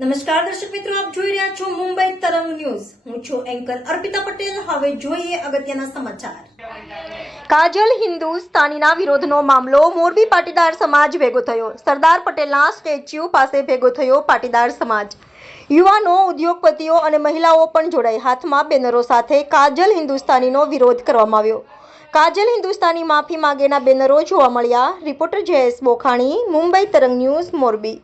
નમસ્કાર દર્શક મિત્રો, આપ જોઈ રહ્યા છો મુંબઈ તરંગ ન્યૂઝ. હું છું એન્કર અર્પિતા પટેલ. હવે જોઈએ અગત્યના સમાચાર. કાજલ હિન્દુસ્તાનીના વિરોધનો મામલો. મોરબી પાટીદાર સમાજ ભેગો થયો. સરદાર પટેલના સ્ટેચ્યુ પાસે ભેગો થયો પાટીદાર સમાજ. યુવાનો, ઉદ્યોગપતિઓ અને મહિલાઓ પણ જોડાઈ. હાથમાં બેનરો સાથે કાજલ હિન્દુસ્તાનીનો વિરોધ કરવામાં આવ્યો. કાજલ હિન્દુસ્તાની માફી માંગેના બેનરો જોવા મળ્યા. રિપોર્ટર જયેશ બોખાણી, મુંબઈ તરંગ ન્યૂઝ, મોરબી.